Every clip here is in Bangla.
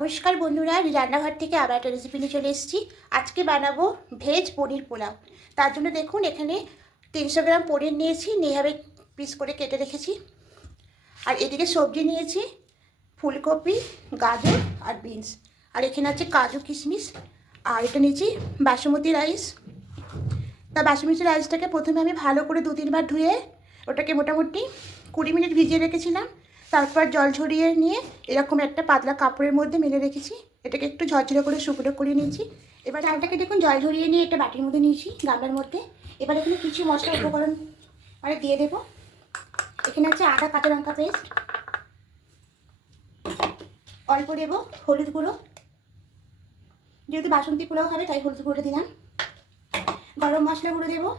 নমস্কার বন্ধুরা রান্নাঘর থেকে আবার একটা রেসিপি নিয়ে চলে এসেছি। আজকে বানাবো ভেজ পনির পোলাও। তার জন্য দেখুন, এখানে তিনশো গ্রাম পনির নিয়েছি নিয়েভাবে পিস করে কেটে রেখেছি। আর এদিকে সবজি নিয়েছি, ফুলকপি, গাজর আর বিনস। আর এখানে আছে কাজু কিশমিশ, আর এটা নিয়েছি বাসমতি রাইস। তা বাসমতি রাইসটাকে প্রথমে আমি ভালো করে দু তিনবার ধুয়ে ওটাকে মোটামুটি কুড়ি মিনিট ভিজিয়ে রেখেছিলাম। তারপর জল ঝরিয়ে নিয়ে এরকম একটা পাতলা কাপড়ের মধ্যে মেলে রেখেছি। এটাকে একটু ঝরঝরে করে শুকনো করে নিয়েছি। এবার চালটাকে দেখুন, জল ঝরিয়ে নিয়ে একটা বাটির মধ্যে নিয়েছি, গামলার মধ্যে। এবার এখানে কিছু মশলা উপকরণ মানে দিয়ে দেবো। এখানে আছে আদা, কাঁচা লঙ্কা পেস্ট। অল্প দেবো হলুদ গুঁড়ো। যেহেতু বাসন্তী পোলাও হবে, তাই হলুদ গুঁড়ো দিলাম। গরম মশলা গুঁড়ো দেবো।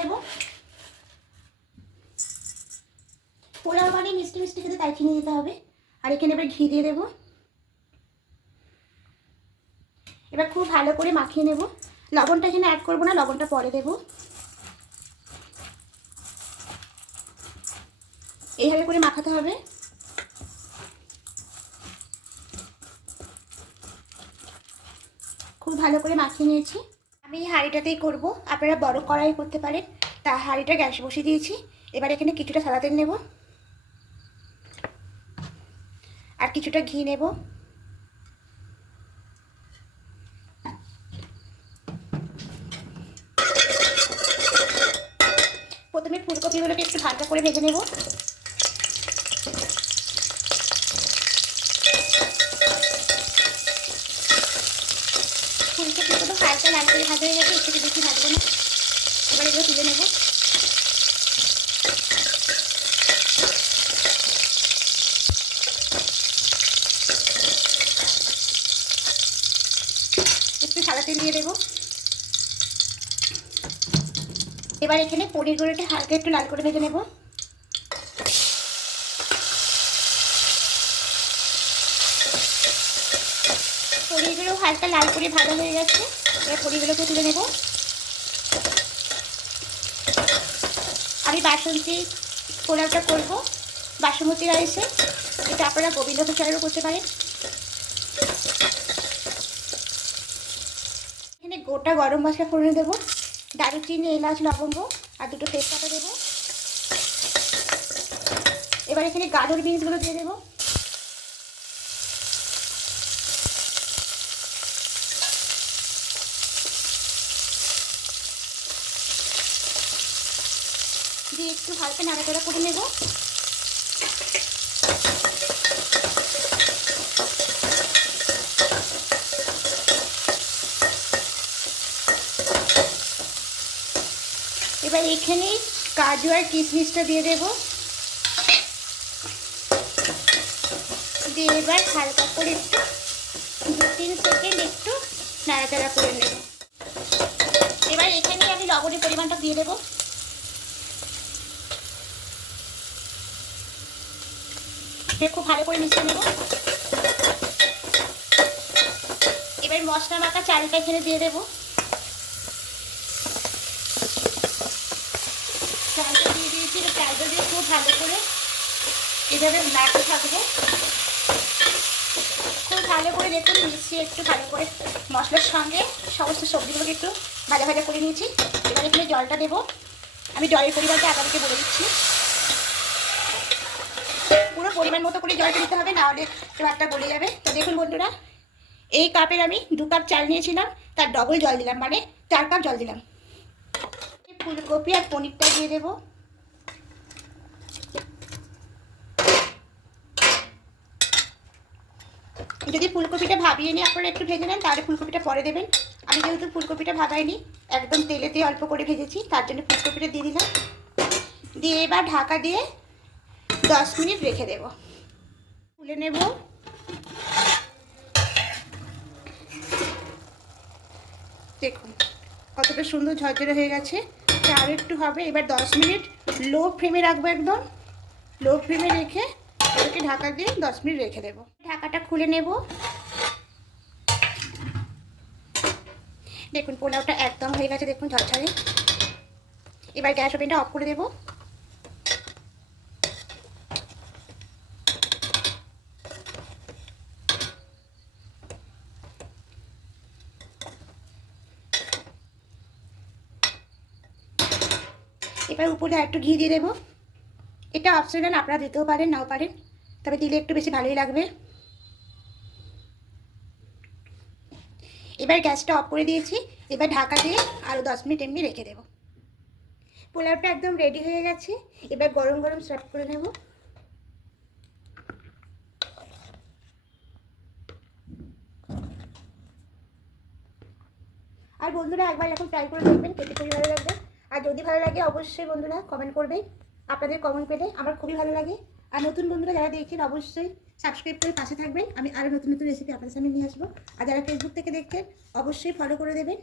চিনি দেবো। পোলাও মানে মিষ্টি মিষ্টি খেতে তাই চিনি দিতে হবে। আর এখানে এবার ঘি দিয়ে দেবো। এবার খুব ভালো করে মাখিয়ে নেব। লবণটা এখানে অ্যাড করব না, লবণটা পরে দেবো। এইভাবে করে মাখাতে হবে। খুব ভালো করে মাখিয়ে নিয়েছি। আমি এই হাঁড়িটাতেই করব। আপনারা বড় কড়াই করতে পারেন। তা হাঁড়িটা গ্যাস বসিয়ে দিয়েছি। এবার এখানে কিছুটা সাদা তেল নেব। আর কিছুটা ঘি নেব। প্রথমে ফুলকপিগুলোকে একটু হালকা করে ভেজে নেব। ফুলকপিগুলো হালকা লাল করে ভাজা হয়ে গেছে একটু বেশি ভাজবো না। এবার এগুলো তুলে নেব। একটু সাদা তেল দিয়ে দেবো। এবার এখানে পনিরগুলোকে হালকা একটু লাল করে ভেজে নেব। হালকা লাল করে ভাজা হয়ে গেছে। এবার পনিরগুলোকে তুলে নেব। আমি বাসন্তী পোলাওটা করব। বাসমতি রাইসে। এটা আপনারা গোবিন্দ চালেরও করতে পারেন। এখানে গোটা গরম মশলা ফোড়নে দেবো দারুচিনি, এলাচ, লবঙ্গ আর দুটো তেজপাতা দেবো। এবার এখানে গাজর বিনসগুলো দিয়ে দেবো। দিয়ে একটু হালকা নাড়াচাড়া করে নেব। এবার এখানে কাজু আর কিশমিশটা দিয়ে দেব। দিয়ে এবার হালকা করে একটু দু তিন সেকেন্ড একটু নাড়াচাড়া করে নেব। এবার এখানে আমি লবণের পরিমাণটা দিয়ে দেবো। দিয়ে খুব ভালো করে মিশিয়ে নেব। এবার মশলা মাখা চালটা এখানে দিয়ে দেবো। চালটা দিয়ে দিয়েছি চালটা দিয়ে খুব ভালো করে এভাবে নাড়তে থাকব। খুব ভালো করে দেখুন, মিশিয়ে একটু ভালো করে মশলার সঙ্গে সমস্ত সবজিগুলোকে একটু ভাজা ভাজা করে নিয়েছি। এবার এখানে জলটা দেবো। আমি জলের পরিমাণটা আগামীকে বলে দিচ্ছি। পরিমাণ মতো করে জলটা দিতে হবে নাহলে ভাতটা গলে যাবে। তো দেখুন বন্ধুরা, এই কাপের আমি দু কাপ চাল নিয়েছিলাম, তার ডবল জল দিলাম মানে চার কাপ জল দিলাম। ফুলকপি আর পনিরটা দিয়ে দেবো। যদি ফুলকপিটা ভাবিয়ে নিয়ে আপনারা একটু ভেজে নেন, তাহলে ফুলকপিটা পরে দেবেন। আমি যেহেতু ফুলকপিটা ভাবাইনি একদম তেলেতে অল্প করে ভেজেছি, তার জন্য ফুলকপিটা দিয়ে দিলাম। দিয়ে এবার ঢাকা দিয়ে দশ মিনিট রেখে দেব। তুলে নেব। দেখুন, কতটা সুন্দর ঝরঝরে হয়ে গেছে। আর একটু হবে, এবার দশ মিনিট লো ফ্লেমে রাখব একদম। লো ফ্লেমে রেখে এটাকে ঢাকা দিয়ে দশ মিনিট রেখে দেবো। ঢাকাটা খুলে নেব। দেখুন পোলাওটা একদম হয়ে গেছে, দেখুন ঝরঝরে। এবার গ্যাস ওভেনটা অফ করে দেবো। এবার উপরে একটু ঘি দিয়ে দেবো। এটা অপশনাল আপনারা দিতেও পারেন, নাও পারেন। তবে দিলে একটু বেশি ভালোই লাগবে। এবার গ্যাসটা অফ করে দিয়েছি। এবার ঢাকা দিয়ে আরও দশ মিনিট এমনি রেখে দেবো। পোলাওটা একদম রেডি হয়ে গেছে। এবার গরম গরম সার্ভ করে নেব। আর বন্ধুরা একবার এখন ট্রাই করে দেখবেন, খেতে খুবই ভালো লাগবে। আর যদি ভালো লাগে, অবশ্যই বন্ধুরা কমেন্ট করবে। আপনাদের কমেন্ট পেলে আমার খুবই ভালো লাগে। আর নতুন বন্ধুরা যারা দেখছেন, অবশ্যই সাবস্ক্রাইব করে পাশে থাকবেন। আমি আরও নতুন নতুন রেসিপি আপনাদের সামনে নিয়ে আসব। আর যারা ফেসবুক থেকে দেখছেন, অবশ্যই ফলো করে দেবেন।